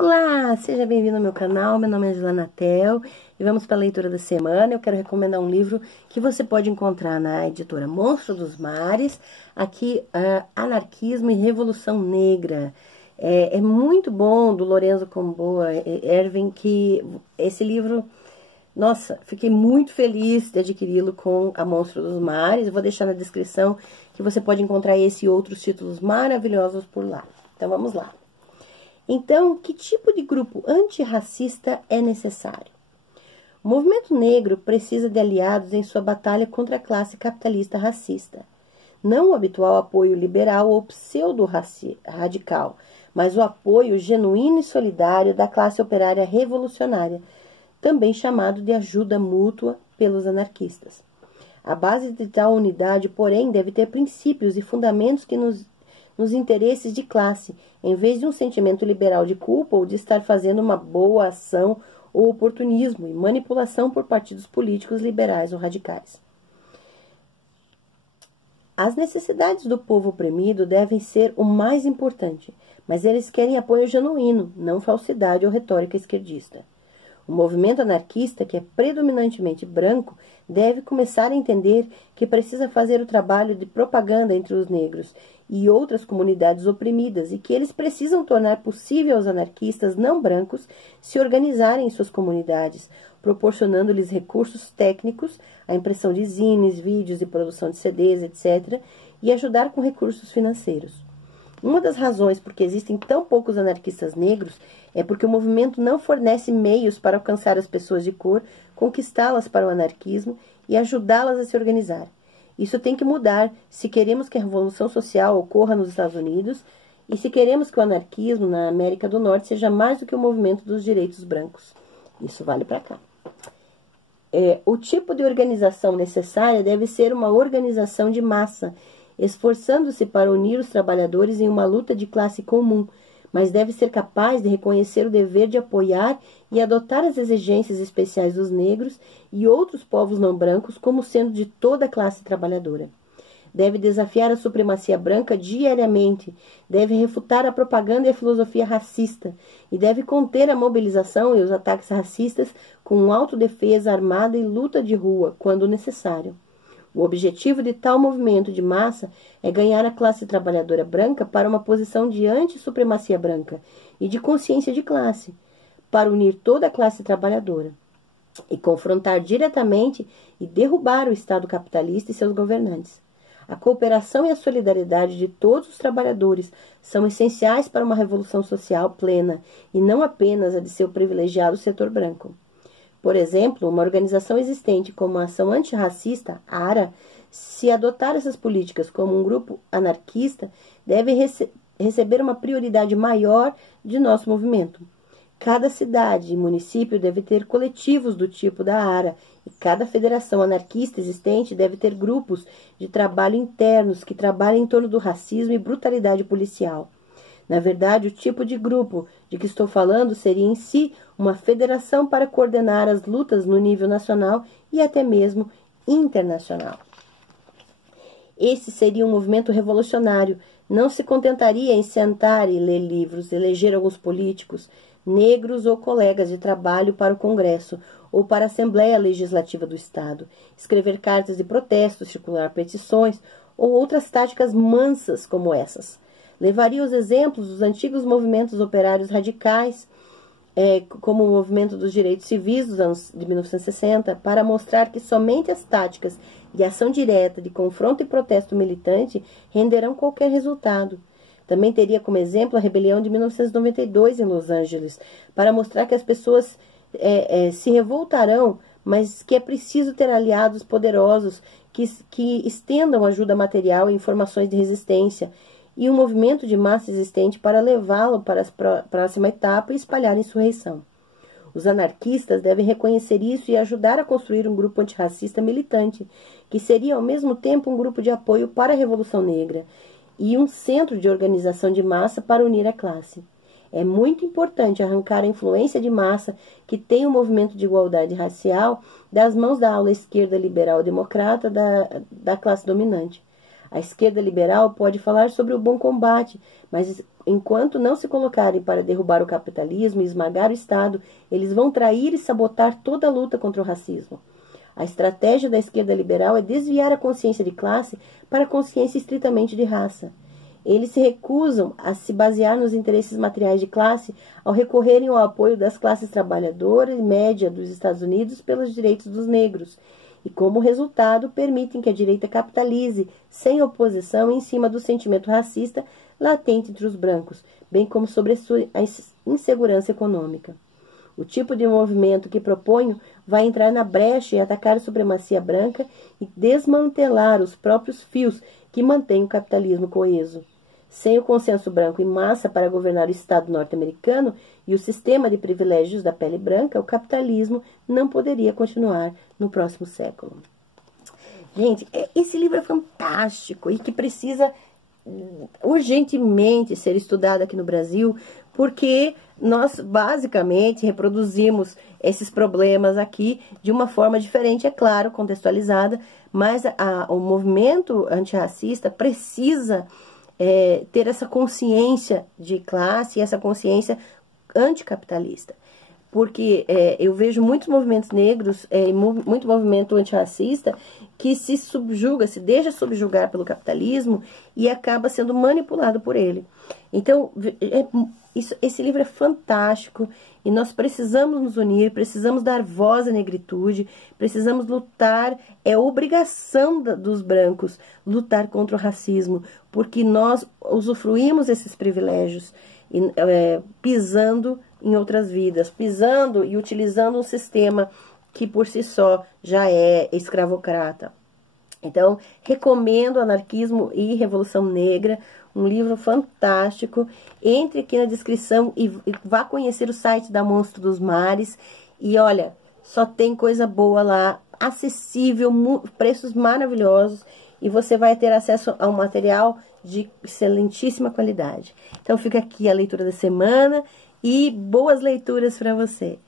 Olá, seja bem-vindo ao meu canal, meu nome é Angela Natel e vamos para a leitura da semana. Eu quero recomendar um livro que você pode encontrar na editora Monstro dos Mares, aqui Anarquismo e Revolução Negra. É muito bom, do Lorenzo Comboa Ervin, que esse livro, nossa, fiquei muito feliz de adquiri-lo com a Monstro dos Mares. Eu vou deixar na descrição que você pode encontrar esse e outros títulos maravilhosos por lá. Então vamos lá. Então, que tipo de grupo antirracista é necessário? O movimento negro precisa de aliados em sua batalha contra a classe capitalista racista. Não o habitual apoio liberal ou pseudo-radical, mas o apoio genuíno e solidário da classe operária revolucionária, também chamado de ajuda mútua pelos anarquistas. A base de tal unidade, porém, deve ter princípios e fundamentos que nos interesses de classe, em vez de um sentimento liberal de culpa ou de estar fazendo uma boa ação ou oportunismo e manipulação por partidos políticos liberais ou radicais. As necessidades do povo oprimido devem ser o mais importante, mas eles querem apoio genuíno, não falsidade ou retórica esquerdista. O movimento anarquista, que é predominantemente branco, deve começar a entender que precisa fazer o trabalho de propaganda entre os negros e outras comunidades oprimidas e que eles precisam tornar possível aos anarquistas não brancos se organizarem em suas comunidades, proporcionando-lhes recursos técnicos, a impressão de zines, vídeos e produção de CDs, etc., e ajudar com recursos financeiros. Uma das razões por que existem tão poucos anarquistas negros é porque o movimento não fornece meios para alcançar as pessoas de cor, conquistá-las para o anarquismo e ajudá-las a se organizar. Isso tem que mudar se queremos que a revolução social ocorra nos Estados Unidos e se queremos que o anarquismo na América do Norte seja mais do que o movimento dos direitos brancos. Isso vale para cá. O tipo de organização necessária deve ser uma organização de massa, esforçando-se para unir os trabalhadores em uma luta de classe comum, mas deve ser capaz de reconhecer o dever de apoiar e adotar as exigências especiais dos negros e outros povos não brancos como sendo de toda a classe trabalhadora. Deve desafiar a supremacia branca diariamente, deve refutar a propaganda e a filosofia racista e deve conter a mobilização e os ataques racistas com autodefesa armada e luta de rua, quando necessário. O objetivo de tal movimento de massa é ganhar a classe trabalhadora branca para uma posição de anti-supremacia branca e de consciência de classe, para unir toda a classe trabalhadora e confrontar diretamente e derrubar o Estado capitalista e seus governantes. A cooperação e a solidariedade de todos os trabalhadores são essenciais para uma revolução social plena e não apenas a de seu privilegiado setor branco. Por exemplo, uma organização existente como a Ação Antirracista, ARA, se adotar essas políticas como um grupo anarquista, deve receber uma prioridade maior de nosso movimento. Cada cidade e município deve ter coletivos do tipo da ARA, e cada federação anarquista existente deve ter grupos de trabalho internos que trabalhem em torno do racismo e brutalidade policial. Na verdade, o tipo de grupo de que estou falando seria em si uma federação para coordenar as lutas no nível nacional e até mesmo internacional. Esse seria um movimento revolucionário, não se contentaria em sentar e ler livros, eleger alguns políticos, negros ou colegas de trabalho para o Congresso ou para a Assembleia Legislativa do Estado, escrever cartas de protesto, circular petições ou outras táticas mansas como essas. Levaria os exemplos dos antigos movimentos operários radicais, como o movimento dos direitos civis dos anos de 1960, para mostrar que somente as táticas de ação direta, de confronto e protesto militante renderão qualquer resultado. Também teria como exemplo a rebelião de 1992 em Los Angeles, para mostrar que as pessoas se revoltarão, mas que é preciso ter aliados poderosos que estendam ajuda material e informações de resistência, e um movimento de massa existente para levá-lo para a próxima etapa e espalhar a insurreição. Os anarquistas devem reconhecer isso e ajudar a construir um grupo antirracista militante, que seria ao mesmo tempo um grupo de apoio para a Revolução Negra e um centro de organização de massa para unir a classe. É muito importante arrancar a influência de massa que tem o movimento de igualdade racial das mãos da ala esquerda liberal democrata da classe dominante. A esquerda liberal pode falar sobre o bom combate, mas enquanto não se colocarem para derrubar o capitalismo e esmagar o Estado, eles vão trair e sabotar toda a luta contra o racismo. A estratégia da esquerda liberal é desviar a consciência de classe para a consciência estritamente de raça. Eles se recusam a se basear nos interesses materiais de classe ao recorrerem ao apoio das classes trabalhadoras e média dos Estados Unidos pelos direitos dos negros. E, como resultado, permitem que a direita capitalize, sem oposição, em cima do sentimento racista latente entre os brancos, bem como sobre a insegurança econômica. O tipo de movimento que proponho vai entrar na brecha e atacar a supremacia branca e desmantelar os próprios fios que mantêm o capitalismo coeso. Sem o consenso branco em massa para governar o Estado norte-americano e o sistema de privilégios da pele branca, o capitalismo não poderia continuar no próximo século. Gente, esse livro é fantástico e que precisa urgentemente ser estudado aqui no Brasil, porque nós basicamente reproduzimos esses problemas aqui de uma forma diferente, é claro, contextualizada, mas o movimento antirracista precisa ter essa consciência de classe e essa consciência anticapitalista. Porque eu vejo muitos movimentos negros, muito movimento antirracista, que se deixa subjugar pelo capitalismo e acaba sendo manipulado por ele. Então, esse livro é fantástico e nós precisamos nos unir, precisamos dar voz à negritude, precisamos lutar, é obrigação dos brancos lutar contra o racismo, porque nós usufruímos desses privilégios, pisando em outras vidas, pisando e utilizando um sistema que por si só já é escravocrata. Então, recomendo Anarquismo e Revolução Negra, um livro fantástico. Entre aqui na descrição e vá conhecer o site da Monstro dos Mares. E olha, só tem coisa boa lá, acessível, preços maravilhosos. E você vai ter acesso a um material de excelentíssima qualidade. Então, fica aqui a leitura da semana e boas leituras para você.